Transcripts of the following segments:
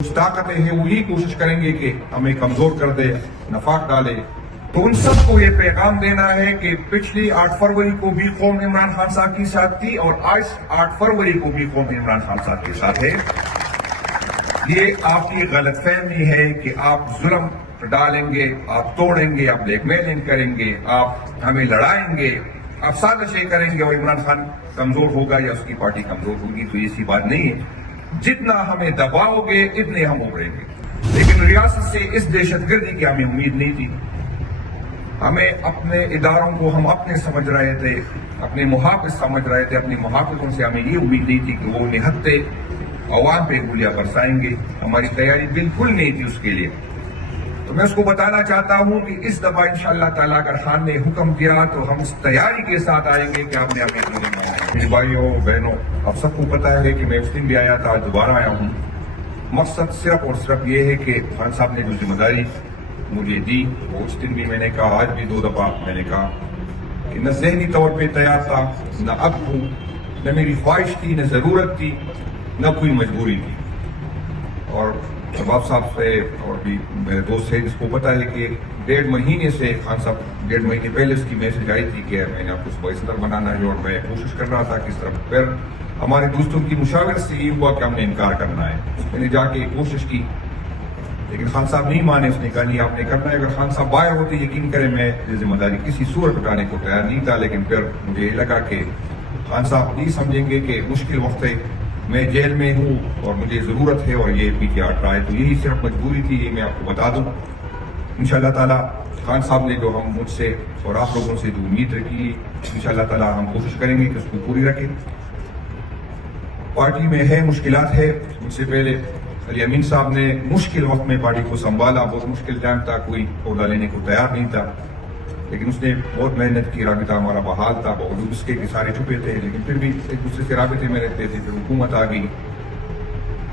कुछ ताकतें हैं वही कोशिश करेंगे कि हमें कमजोर कर दे, नफाक डाले। तो उन सबको ये पैगाम देना है कि पिछली 8 फरवरी को भी कौम इमरान खान साहब के साथ थी और आज 8 फरवरी को भी कौम इमरान खान साहब के साथ है। ये आपकी गलतफहमी है कि आप जुल्म डालेंगे, आप तोड़ेंगे, आप ब्लैकमेलिंग करेंगे, आप हमें लड़ाएंगे, आप साजिशें करेंगे और इमरान खान कमजोर होगा या उसकी पार्टी कमजोर होगी। तो ऐसी बात नहीं है। जितना हमें दबाओगे इतने हम उभरेंगे। लेकिन रियासत से इस दहशतगर्दी की हमें उम्मीद नहीं थी। हमें अपने इदारों को हम अपने समझ रहे थे, अपने मुहाफिज समझ रहे थे। अपने मुहाफिजों से हमें ये उम्मीद नहीं थी कि वो निहत्ते अवाम पे गोलियां बरसाएंगे। हमारी तैयारी बिल्कुल नहीं थी उसके लिए। तो मैं उसको बताना चाहता हूं कि इस दफा इंशाअल्लाह ताला अगर खान ने हुक्म दिया तो हम इस तैयारी के साथ आएंगे कि आपने हमें गोली मारा। मेरे भाइयों बहनों, आप सबको पता है कि मैं उस दिन भी आया था, आज दोबारा आया हूं। मकसद सिर्फ और सिर्फ ये है कि खान साहब ने जो जिम्मेदारी मुझे दी, वो उस दिन भी मैंने कहा, आज भी 2 दफा मैंने कहा कि न ज़हनी तौर पर तैयार था, न अब हूं, न मेरी ख्वाहिश थी, न जरूरत थी, न कोई मजबूरी थी। और शबाब साहब से और भी मेरे दोस्त है जिसको पता है कि 1.5 महीने से खान साहब 1.5 महीने पहले उसकी मैसेज आई थी कि मैंने आपको सुबह इस तरह बनाना है और मैं कोशिश कर रहा था किस तरह। फिर हमारे दोस्तों की मुशावरत से ये हुआ कि हमने इनकार करना है। मैंने जाके कोशिश की लेकिन खान साहब नहीं माने। उसने कहा नहीं आपने करना है। अगर खान साहब बाहर होते यकीन करें मैं ये जिम्मेदारी किसी सूरत उठाने को तैयार नहीं था। लेकिन फिर मुझे ये लगा कि खान साहब नहीं समझेंगे कि मुश्किल वक्त है, मैं जेल में हूँ और मुझे जरूरत है और ये पीछे हट रहा है। तो यही सिर्फ मजबूरी थी, ये मैं आपको बता दूं। इंशाअल्लाह ताला खान साहब ने जो हम मुझसे और आप लोगों से जो उम्मीद रखी, इंशाअल्लाह ताला हम कोशिश करेंगे कि उसको पूरी रखें। पार्टी में है मुश्किलात है। मुझसे पहले अली अमीन साहब ने मुश्किल वक्त में पार्टी को संभाला। बहुत मुश्किल टाइम था, कोई पौधा लेने को तैयार नहीं था, लेकिन उसने बहुत मेहनत की। राबिता हमारा बहाल था, बावजूद उसके कि सारे छुपे थे, लेकिन फिर भी एक दूसरे से राबिते में रहते थे। फिर हुकूमत आ गई,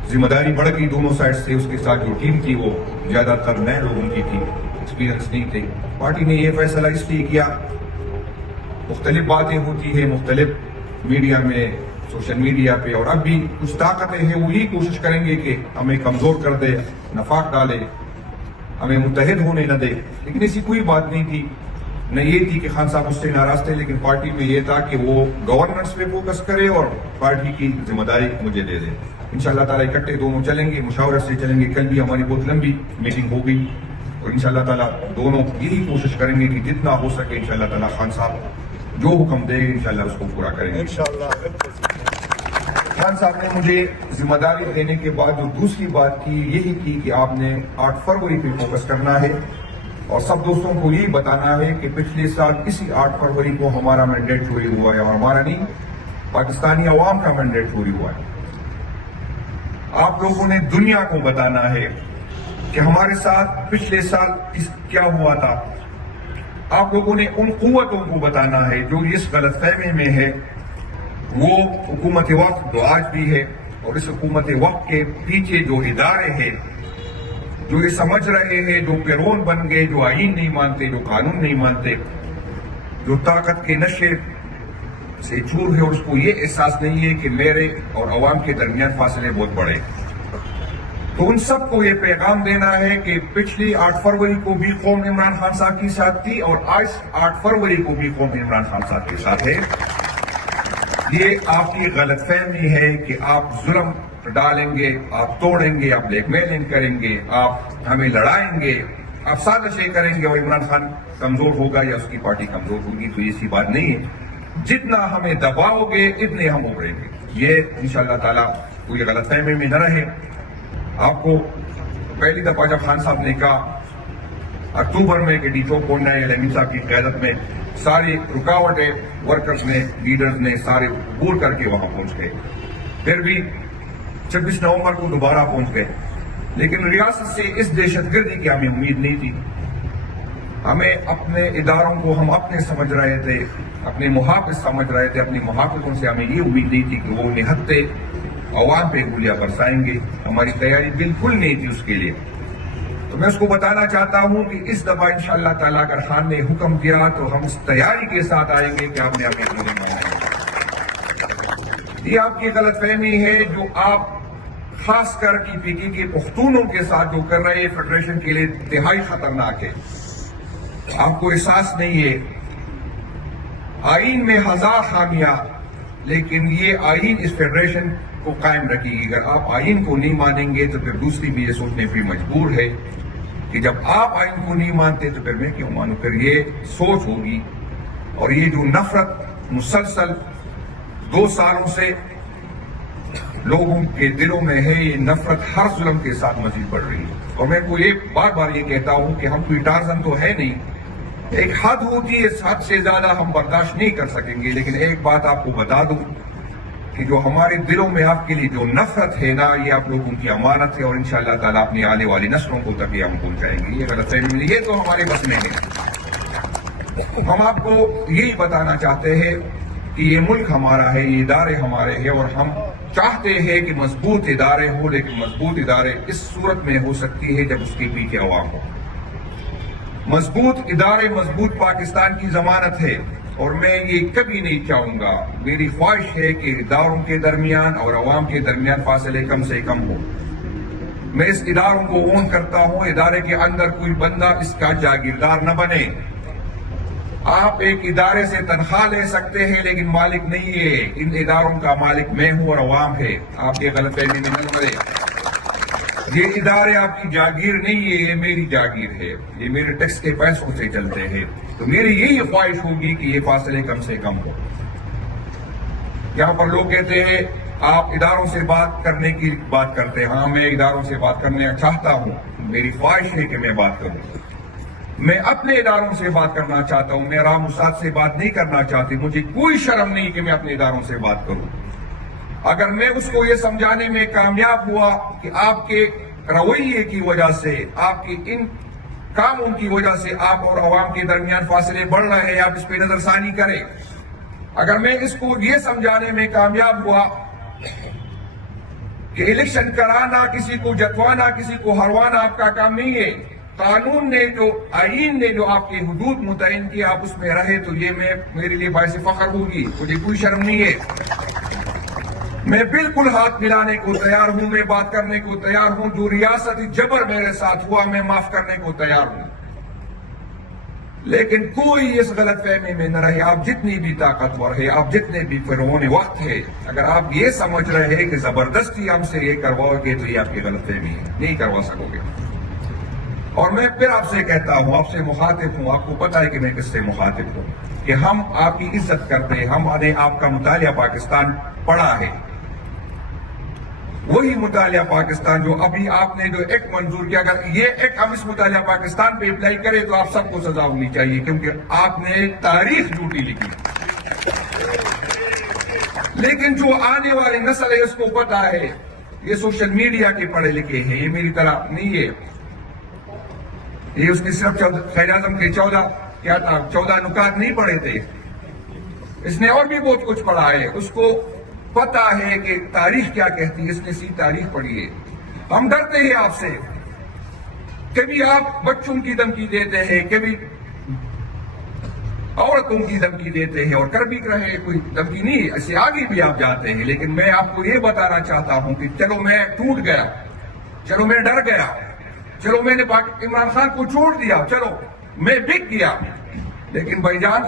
जिम्मेदारी बढ़ गई दोनों साइड से। उसके साथ जो टीम थी वो ज्यादातर नए लोगों की थी, एक्सपीरियंस नहीं थे। पार्टी ने यह फैसला इसलिए किया, मुख्तलिफ बातें होती है मुख्तलिफ मीडिया में, सोशल मीडिया पे, और अब भी कुछ ताकतें हैं वो यही कोशिश करेंगे कि हमें कमजोर कर दे, नफाक डाले, हमें मुत्तहिद होने न दे। लेकिन ऐसी कोई बात नहीं थी। न ये थी कि खान साहब उससे नाराज थे, लेकिन पार्टी में ये था कि वो गवर्नेंस पे फोकस करे और पार्टी की जिम्मेदारी मुझे दे दे। इंशाअल्लाह ताला इकट्ठे दोनों चलेंगे, मुशावरत से चलेंगे। कल भी हमारी बहुत लंबी मीटिंग हो गई और इंशाअल्लाह ताला दोनों यही कोशिश करेंगे कि जितना हो सके इंशाअल्लाह ताला खान साहब जो हुक्म देंगे इंशाअल्लाह उसको पूरा करेंगे इंशाअल्लाह। खान साहब ने मुझे जिम्मेदारी देने के बाद जो दूसरी बात की यही की कि आपने 8 फरवरी पे फोकस करना है और सब दोस्तों को यही बताना है कि पिछले साल इसी 8 फरवरी को हमारा मैंडेट चोरी हुआ है, और हमारा नहीं पाकिस्तानी अवाम का मैंडेट चोरी हुआ है। आप लोगों ने दुनिया को बताना है कि हमारे साथ पिछले साल क्या हुआ था। आप लोगों ने उन कुव्वतों को बताना है जो इस गलतफहमी में है। वो हुकूमत वक्त जो आज भी है और इस हुकूमत वक्त के पीछे जो इदारे हैं जो ये समझ रहे हैं, जो पेरोन बन गए, जो आईन नहीं मानते, जो कानून नहीं मानते, जो ताकत के नशे से चूर है और उसको ये एहसास नहीं है कि मेरे और अवाम के दरमियान फासले बहुत बड़े। तो उन सबको ये पैगाम देना है कि पिछली 8 फरवरी को भी कौम इमरान खान साहब के साथ थी और आज 8 फरवरी को भी कौम इमरान खान साहब के साथ है। ये आपकी गलतफहमी है कि आप जुल्म डालेंगे, आप तोड़ेंगे, आप ब्लैकमेलिंग करेंगे, आप हमें लड़ाएंगे, आप साजिशें करेंगे और इमरान खान कमजोर होगा या उसकी पार्टी कमजोर होगी। तो ऐसी बात नहीं है। जितना हमें दबाओगे इतने हम उभरेंगे। ये इंशाअल्लाह ताला कोई गलतफहमी में न रहे। आपको पहली दफा जब खान साहब ने कहा अक्टूबर में कि डी चौक पहुंचना है, अमीन साहब की क़यादत में सारी रुकावटें वर्कर्स ने, लीडर्स ने सारे दूर करके वहां पहुंच गए। फिर भी 26 नवंबर को दोबारा पहुंच गए। लेकिन रियासत से इस दहशतगर्दी की हमें उम्मीद नहीं थी। हमें अपने इदारों को हम अपने समझ रहे थे, अपने मुहाफिज समझ रहे थे। अपने मुहाफिजों से हमें ये उम्मीद नहीं थी कि वो निहत्ते अवाम पे गोलियां बरसाएंगे। हमारी तैयारी बिल्कुल नहीं थी उसके लिए। तो मैं उसको बताना चाहता हूं कि इस दफा इंशाअल्लाह ताला अगर खान ने हुक्म दिया तो हम इस तैयारी के साथ आएंगे कि आपने हमें गोली मारा है। ये आपकी गलतफहमी है जो आप خاص کر ٹی پی کی کے پختونوں کے ساتھ جو کر رہے فیڈریشن کے لیے انتہائی خطرناک ہے. آپ کو احساس نہیں ہے آئین میں ہزار خامیاں، لیکن یہ آئین اس فیڈریشن کو قائم رکھے گی. اگر آپ آئین کو نہیں مانیں گے تو پھر دوسری بھی یہ سوچنے پہ مجبور ہے کہ جب آپ آئین کو نہیں مانتے تو پھر میں کیوں مانوں. پھر یہ سوچ ہوگی. اور یہ جو نفرت مسلسل 2 سالوں سے لوگوں کے دلوں میں ہے، یہ نفرت ہر ظلم کے ساتھ مزید بڑھ رہی ہے. اور میں کو یہ بار بار یہ کہتا ہوں کہ ہم کوئی ٹارزن تو ہے نہیں، ایک حد ہوتی ہے، اس حد سے زیادہ ہم برداشت نہیں کر سکیں گے. لیکن ایک بات آپ کو بتا دوں کہ جو ہمارے دلوں میں آپ کے لیے جو نفرت ہے نا، یہ آپ لوگوں کی امانت ہے، اور انشاءاللہ تعالیٰ اپنی آنے والی نسلوں کو تک یہ ہم پہنچائیں گے. یہ غلط فہمی ملی، یہ تو ہمارے بس میں ہے. ہم آپ کو یہی بتانا چاہتے ہیں کہ یہ ملک ہمارا ہے، یہ ادارے ہمارے ہیں، اور ہم چاہتے ہیں کہ مضبوط ادارے ہوں. لیکن مضبوط ادارے اس صورت میں ہو سکتی ہے جب اس کے پیچھے عوام ہو. مضبوط ادارے مضبوط پاکستان کی ضمانت ہے، اور میں یہ کبھی نہیں چاہوں گا. میری خواہش ہے کہ اداروں کے درمیان اور عوام کے درمیان فاصلے کم سے کم ہو. میں اس اداروں کو اون کرتا ہوں. ادارے کے اندر کوئی بندہ اس کا جاگیردار نہ بنے. آپ ایک ادارے سے تنخواہ لے سکتے ہیں لیکن مالک نہیں ہے. ان اداروں کا مالک میں ہوں اور عوام ہے. آپ یہ غلط فہمی میں نہ پڑے. یہ ادارے آپ کی جاگیر نہیں ہے، یہ میری جاگیر ہے. یہ میرے ٹیکس کے پیسوں سے چلتے ہیں. تو میری یہی خواہش ہوگی کہ یہ فاصلے کم سے کم ہو. یہاں پر لوگ کہتے ہیں آپ اداروں سے بات کرنے کی بات کرتے ہیں. ہاں، میں اداروں سے بات کرنا چاہتا ہوں. میری خواہش ہے کہ میں بات کروں. میں اپنے اداروں سے بات کرنا چاہتا ہوں. میں رام استاد سے بات نہیں کرنا چاہتی. مجھے کوئی شرم نہیں کہ میں اپنے اداروں سے بات کروں. اگر میں اس کو یہ سمجھانے میں کامیاب ہوا کہ آپ کے رویے کی وجہ سے، آپ کے ان کاموں کی وجہ سے آپ اور عوام کے درمیان فاصلے بڑھ رہے ہیں، آپ اس پہ نظر ثانی کریں. اگر میں اس کو یہ سمجھانے میں کامیاب ہوا کہ الیکشن کرانا، کسی کو جتوانا، کسی کو ہروانا آپ کا کام نہیں ہے. قانون نے جو، آئین نے جو آپ کے حدود متعین کیا، آپ اس میں رہے، تو یہ میرے لیے باعث فخر ہوگی. مجھے کوئی شرم نہیں ہے. میں بالکل ہاتھ ملانے کو تیار ہوں. میں بات کرنے کو تیار ہوں. جو ریاستی جبر میرے ساتھ ہوا میں معاف کرنے کو تیار ہوں. لیکن کوئی اس غلط فہمی میں نہ رہے. آپ جتنی بھی طاقتور ہے، آپ جتنے بھی فرعون وقت ہے، اگر آپ یہ سمجھ رہے ہیں کہ زبردستی ہم سے یہ کرواؤ گے تو یہ آپ کی غلط فہمی ہے. نہیں کروا سکو گے. اور میں پھر آپ سے کہتا ہوں، آپ سے مخاطب ہوں. آپ کو پتا ہے کہ میں کس سے مخاطب ہوں، کہ ہم آپ کی عزت کرتے ہیں. ہم نے آپ کا مطالعہ پاکستان پڑھا ہے. وہی مطالعہ پاکستان جو ابھی آپ نے جو ایک منظور کیا، اگر یہ ایک ہم اس مطالعہ پاکستان پہ اپلائی کریں تو آپ سب کو سزا ہونی چاہیے، کیونکہ آپ نے تاریخ جھوٹی لکھی. لیکن جو آنے والی نسل ہے اس کو پتا ہے. یہ سوشل میڈیا کے پڑھے لکھے ہیں. یہ میری طرح نہیں ہے. یہ اس نے صرف قائد اعظم کے 14 نکات نہیں پڑھے تھے. اس نے اور بھی بہت کچھ پڑھا ہے. اس کو پتا ہے کہ تاریخ کیا کہتی ہے. اس نے سی تاریخ پڑھی ہے. ہم ڈرتے ہیں آپ سے. کبھی آپ بچوں کی دھمکی دیتے ہیں، کبھی عورتوں کی دھمکی دیتے ہیں، اور کر بھی رہے. کوئی دھمکی نہیں، ایسے آگے بھی آپ جاتے ہیں. لیکن میں آپ کو یہ بتانا چاہتا ہوں کہ چلو میں ٹوٹ گیا، چلو میں ڈر گیا، چلو میں نے عمران خان کو چھوڑ دیا، چلو میں بک گیا. لیکن بھائی جان،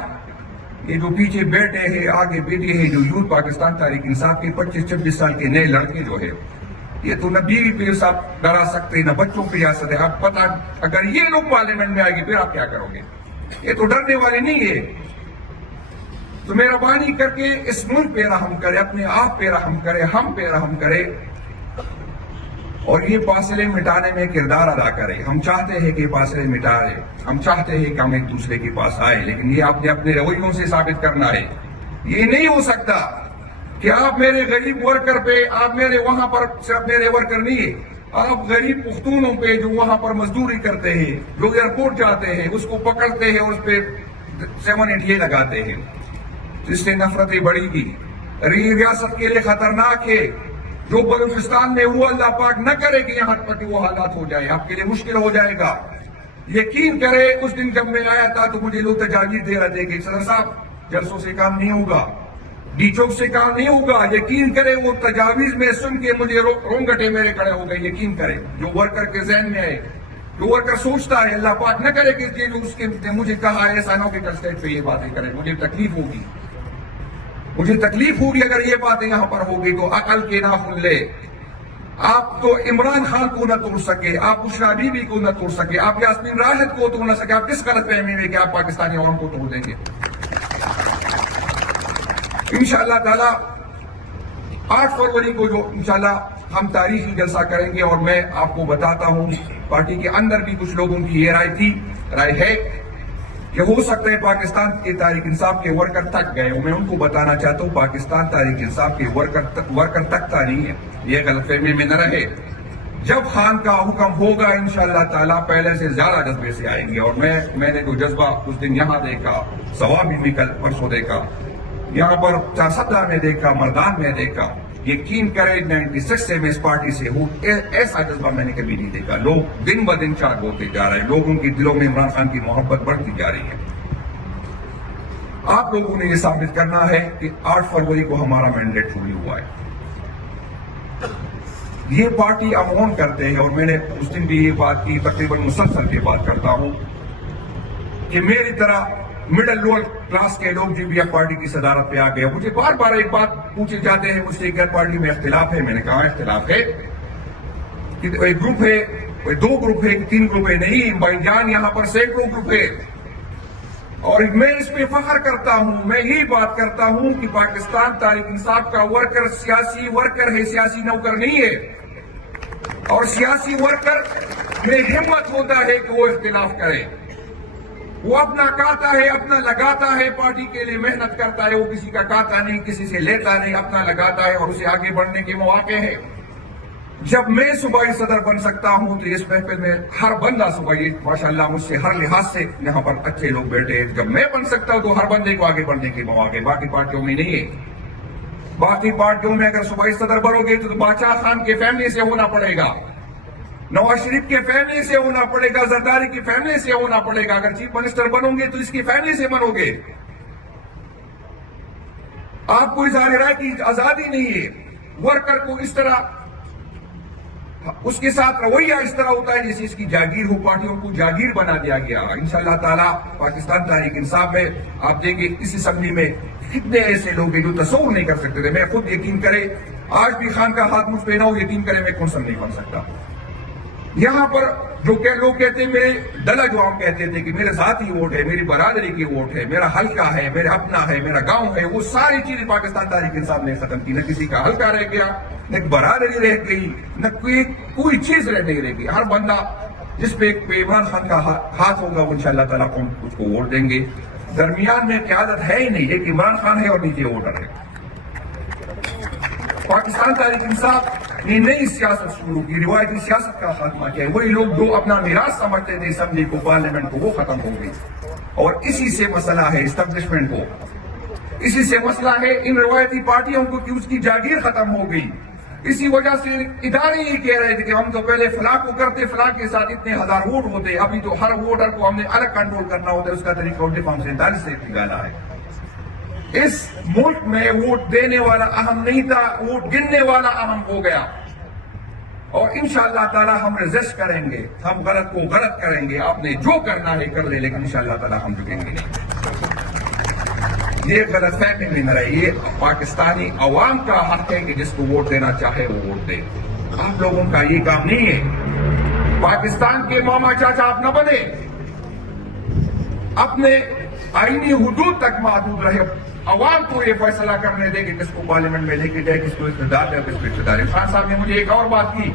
یہ جو پیچھے بیٹھے ہیں، آگے بیٹھے ہیں، جو یوتھ پاکستان تحریک انصاف کے 25-26 سال کے نئے لڑکے جو ہے، یہ تو نہ بیوی پہ ساتھ ڈرا سکتے، نہ بچوں پہ جا سکتے. اب پتا اگر یہ لوگ پارلیمنٹ میں آئے گی پھر آپ کیا کرو گے؟ یہ تو ڈرنے والے نہیں ہے. تو مہربانی کر کے اس ملک پہ رحم کرے، اپنے آپ پہ رحم کرے، ہم پہ رحم کرے، اور یہ فاصلے مٹانے میں کردار ادا کرے. ہم چاہتے ہیں کہ فاصلے مٹائے، ہم چاہتے ہیں کہ ہم ایک دوسرے کے پاس آئے، لیکن یہ آپ نے اپنے رویوں سے ثابت کرنا ہے. یہ نہیں ہو سکتا کہ آپ میرے غریب ورکر پہ، آپ میرے وہاں پر صرف میرے ورکر نہیں ہے، آپ غریب پختونوں پہ جو وہاں پر مزدوری کرتے ہیں، جو ایئرپورٹ جاتے ہیں، اس کو پکڑتے ہیں اور اس پہ 7-8 لگاتے ہیں. تو اس سے نفرتیں بڑھی گی. ریاست کے لیے خطرناک ہے. جو بلوچستان میں ہوا، اللہ پاک نہ کرے کہ یہاں پر وہ حالات ہو جائے، آپ کے لیے مشکل ہو جائے گا. یقین کرے، اس دن جب میں آیا تھا تو مجھے لوگ تجاویز دے رہے تھے کہ صدر صاحب جلسوں سے کام نہیں ہوگا، डी चौक से काम नहीं होगा। यकीन करे वो तजावीज में सुन के मुझे रोंगटे मेरे खड़े हो गए। यकीन करे जो वर्कर के जहन में है, जो वर्कर सोचता है अल्लाह पाक न करे कि ये उसके मुझे कहा है ऐसा ना कि कल स्टेज पे ये बातें करें, मुझे तकलीफ होगी, मुझे तकलीफ होगी अगर ये बातें यहां पर होगी। तो अकल के नाखून ले। आप तो इमरान खान को न तोड़ सके, आप बुशरा बीबी को न तोड़ सके, आप यास्मीन राशिद को तोड़ न सके, आप किस गलत फहमी में कि आप पाकिस्तानी अवाम को तोड़ देंगे। इंशाअल्लाह ताला 8 फरवरी को जो इंशाअल्लाह हम तारीखी जलसा करेंगे, और मैं आपको बताता हूं पार्टी के अंदर भी कुछ लोगों की ये राय है कि हो सकता है पाकिस्तान के तहरीक इंसाफ के वर्कर थक गए। मैं उनको बताना चाहता हूं पाकिस्तान तहरीक इंसाफ के वर्कर तकता नहीं है, ये गलतफहमी में न रहे। जब खान का हुक्म होगा इंशाअल्लाह ताला पहले से ज्यादा जज्बे से आएंगे। और मैंने जो जज्बा उस दिन यहां देखा, सवाबी में कल परसों देखा, यहां पर 417 में देखा, मर्दान में देखा, यकीन करें 96 से मैं इस पार्टी से हूं, ऐसा जज्बा मैंने कभी नहीं देखा। लोग दिन ब दिन चाक होते जा रहे हैं, लोगों के दिलों में इमरान खान की मोहब्बत बढ़ती जा रही है। आप लोगों ने यह साबित करना है कि 8 फरवरी को हमारा मैंडेट पूरी हुआ है। ये पार्टी अमोन करते हैं, और मैंने उस दिन भी ये बात की, तकरीबन मुसलसल की बात करता हूं कि मेरी तरह मिडिल लोअर क्लास के लोग जीबीएफ पार्टी की सदारत पे आ गए। मुझे बार बार एक बात पूछे जाते हैं मुझसे कि पार्टी में इख्तिलाफ है। मैंने कहा इख्तिलाफ है कि एक ग्रुप है, कोई 2 ग्रुप है, 3 ग्रुप है, नहीं भाईजान, यहां पर सैकड़ों ग्रुप है। और मैं इस पे फख्र करता हूं, मैं यही बात करता हूं कि पाकिस्तान तहरीक इंसाफ का वर्कर सियासी वर्कर है, सियासी नौकर नहीं है। और सियासी वर्कर में हिम्मत होता है कि वो इख्तिलाफ करे, वो अपना काता है, अपना लगाता है, पार्टी के लिए मेहनत करता है, वो किसी का काता नहीं, किसी से लेता नहीं, अपना लगाता है और उसे आगे बढ़ने के मौके हैं। जब मैं सूबाई सदर बन सकता हूं तो इस महफिल में हर बंदा सूबाई माशाअल्लाह मुझसे हर लिहाज से यहां पर अच्छे लोग बैठे हैं। जब मैं बन सकता हूं तो हर बंदे को आगे बढ़ने के मौके, बाकी पार्टियों में नहीं है। बाकी पार्टियों में अगर सूबाई सदर बनोगे तो बादशाह खान के फैमिली से होना पड़ेगा, नवाज शरीफ के फैमिली से होना पड़ेगा, जरदारी की फैमिली से होना पड़ेगा। अगर चीफ मिनिस्टर बनोगे तो इसकी फैमिली से बनोगे। आपको इज़हार राय की आजादी नहीं है। वर्कर को इस तरह उसके साथ रवैया इस तरह होता है जैसे इसकी जागीर हो, पार्टियों को जागीर बना दिया गया। इंशाअल्लाह ताला पाकिस्तान तहरीक इंसाफ में आप देंगे इस असेंबली में कितने ऐसे लोग हैं जो तस्वुर नहीं कर सकते थे। मैं खुद यकीन करे आज भी खान का हाथ मुझ पे ना हो, यकीन करे मैं कौन सा नहीं बन सकता। यहां पर जो लोग कहते हैं, मेरे दला जो हम कहते थे कि मेरे जाती वोट है, मेरी बरादरी की वोट है, मेरा हल्का है, मेरा अपना है, मेरा गांव है, वो सारी चीजें पाकिस्तान तहरीक इंसाफ ने खत्म की। न किसी का हल्का रह गया, न बरादरी रह गई, न कोई चीज नहीं रह गई। हर बंदा जिस पे इमरान खान का हाथ होगा वो इंशाअल्लाह ताला उसको वोट देंगे। दरमियान में क़यादत है ही नहीं, एक इमरान खान है और नीचे वोटर है। पाकिस्तान तहरीक इंसाफ ने नई सियासत शुरू की, रिवायती सियासत का खात्मा किया। वही लोग जो अपना मिराज समझते थे असेंबली को, पार्लियामेंट को, वो खत्म हो गई। और इसी से मसला है इस्टेब्लिशमेंट को, इसी से मसला है इन रिवायती पार्टियों को कि उसकी जागीर खत्म हो गई। इसी वजह से इदारे ये कह रहे थे कि हम तो पहले फलां को करते, फलां के साथ इतने हजार वोट होते, अभी तो हर वोटर को हमने अलग कंट्रोल करना होता है। उसका तरीका उल्टे फॉर्म 47 से निकाला है। इस मुल्क में वोट देने वाला अहम नहीं था, वोट गिनने वाला अहम हो गया। और इंशाअल्लाह ताला हम रेजिस्ट करेंगे, हम गलत को गलत करेंगे। आपने जो करना है कर ले, लेकिन इंशाअल्लाह ताला हम झुकेंगे नहीं। ये गलत फहमी में न रहे। ये पाकिस्तानी अवाम का हक है कि जिसको वोट देना चाहे वो वोट दे। आप लोगों का ये काम नहीं है। पाकिस्तान के मामा चाचा आप न बने, अपने आईनी हुदूद तक महदूद रहे। अवाम को ये फैसला करने दे कि किसको पार्लियामेंट में लेके जाए, किसको इख्तियार है, किसको इख्तियार है। खान साहब ने मुझे एक और बात की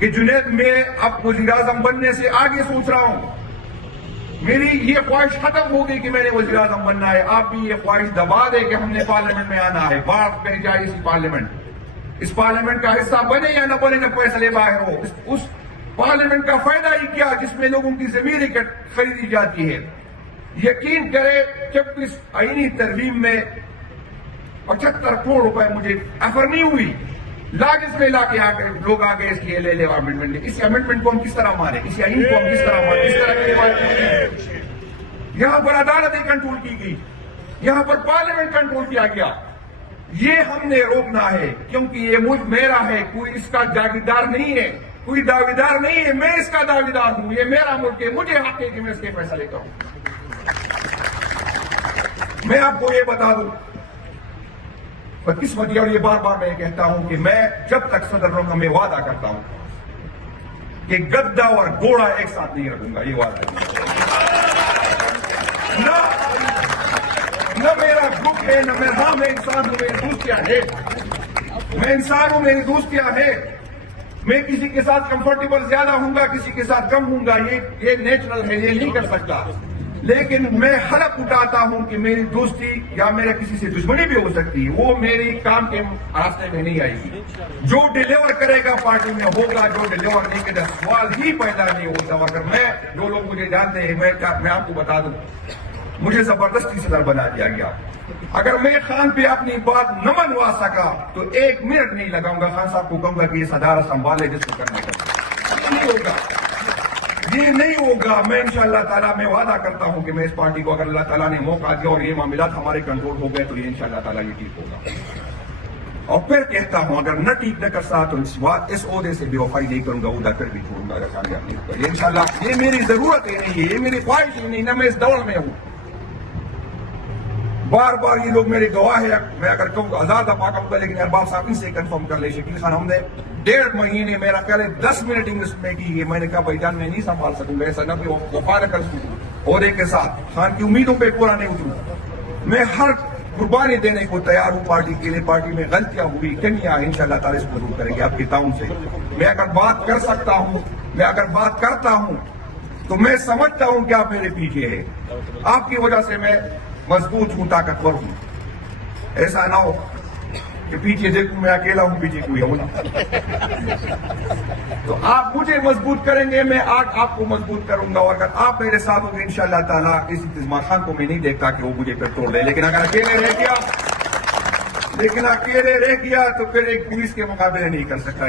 कि जुनैद में अब वज़ीर आज़म बनने से आगे सोच रहा हूं। मेरी ये ख्वाहिश खत्म हो गई कि मैंने वज़ीर आज़म बनना है। आप भी ये ख्वाहिश दबा दे कि हमने पार्लियामेंट में आना है। बात करी जाए इसी पार्लियामेंट, इस पार्लियामेंट का हिस्सा बने या न बने, जब फैसले बाहर हो। उस पार्लियामेंट का फायदा ही क्या जिसमें लोगों की जमीन खरीदी जाती है। यकीन करे 26 आईनी तरमीम में 75 करोड़ रुपए मुझे ऑफर नहीं हुई, लागत में लाके आकर लोग आ गए इसलिए ले अमेंडमेंट। इस अमेंडमेंट को हम किस तरह मारे, इस आईन को हम किस तरह मारे, किस तरह की बात। यहां पर अदालतें कंट्रोल की गई, यहां पर पार्लियामेंट कंट्रोल किया गया। یہ ہم نے روکنا ہے، کیونکہ یہ ملک میرا ہے، کوئی اس کا جاگیردار نہیں ہے، کوئی دعویدار نہیں ہے، میں اس کا دعویدار ہوں، یہ میرا ملک ہے، مجھے حق ہے کہ میں اس کے فیصلے کروں۔ میں آپ کو یہ بتا دوں، بدقسمتی، اور یہ بار بار میں کہتا ہوں کہ میں جب تک صدر رہوں گا میں وعدہ کرتا ہوں کہ گدا اور گھوڑا ایک ساتھ نہیں رکھوں گا، یہ وعدہ ہے۔ نہ میرا گروپ ہے، نہ میں انسان ہوں، میری دوستیاں ہے، میں انسان ہوں، میری دوستیاں ہے، میں کسی کے ساتھ کمفرٹیبل زیادہ ہوں گا، کسی کے ساتھ کم ہوں گا، یہ نیچرل ہے، یہ نہیں کر سکتا، لیکن میں حلف اٹھاتا ہوں کہ میری دوستی یا میرے کسی سے دشمنی بھی ہو سکتی ہے، وہ میری کام کے راستے میں نہیں آئے گی۔ جو ڈیلیور کرے گا پارٹی میں ہوگا، جو ڈیلیور نہیں کرے گا سوال ہی پیدا نہیں ہوتا۔ اگر میں، جو لوگ مجھے جانتے ہیں، میں آپ کو بتا دوں، مجھے زبردستی صدر بنا دیا گیا۔ اگر میں خان پہ اپنی بات نہ منوا سکا تو 1 منٹ نہیں لگاؤں گا، خان صاحب کو کہوں گا کہ یہ صدارت سنبھالے جس کو کرنا چاہیے۔ یہ نہیں ہوگا، یہ نہیں ہوگا۔ میں انشاءاللہ تعالیٰ میں وعدہ کرتا ہوں کہ میں اس پارٹی کو، اگر اللہ تعالیٰ نے موقع دیا اور یہ معاملات ہمارے کنٹرول ہو گئے تو یہ انشاءاللہ تعالیٰ یہ ٹھیک ہوگا۔ اور پھر کہتا ہوں اگر نہ ٹھیک نہ کر سکا تو اس عہدے سے بے وفائی نہیں کروں گا، عہدہ پھر بھی چھوڑوں گا اگر کامیاب نہیں ہوگا۔ یہ انشاءاللہ یہ میری ضرورت ہی نہیں ہے، یہ میری خواہش ہی نہیں، نہ میں اس دور میں ہوں۔ بار بار یہ لوگ میرے گواہ ہیں، میں اگر کہوں تو آزاد پاک ہوں گا، لیکن ارباب صاحب ان سے کنفرم کر لے۔ شکیل خان، ہم نے 1.5 مہینے میرا خیال ہے 10 میٹنگ اس میں کی ہے، میں نے کہا بھائی جان میں نہیں سنبھال سکوں گا، ایسا نہ کہ وفا نہ کر سکوں عہدے کے ساتھ، خان کی امیدوں پہ پورا نہیں اتروں۔ میں ہر قربانی دینے کو تیار ہوں پارٹی کے لیے، پارٹی میں غلطیاں ہوئی، کمیاں ہیں، انشاءاللہ تعالیٰ اس کو دور کریں گے آپ کے تعاون سے۔ میں اگر بات کر سکتا ہوں، میں اگر بات کرتا ہوں تو میں سمجھتا ہوں کہ آپ میرے پیچھے ہیں، آپ کی وجہ سے میں مضبوط ہوں، طاقتور ہوں۔ ایسا نہ ہو کہ پیچھے دیکھوں میں اکیلا ہوں، پیچھے کوئی ہو نہ۔ تو آپ مجھے مضبوط کریں گے، میں آپ کو مضبوط کروں گا، اور اگر آپ میرے ساتھ ہوں گے انشاءاللہ تعالیٰ اس انتظام خان کو میں نہیں دیکھتا کہ وہ مجھے پھر توڑ دے، لیکن اگر اکیلے رہ گیا تو پھر ایک پولیس کے مقابلے نہیں کر سکتا۔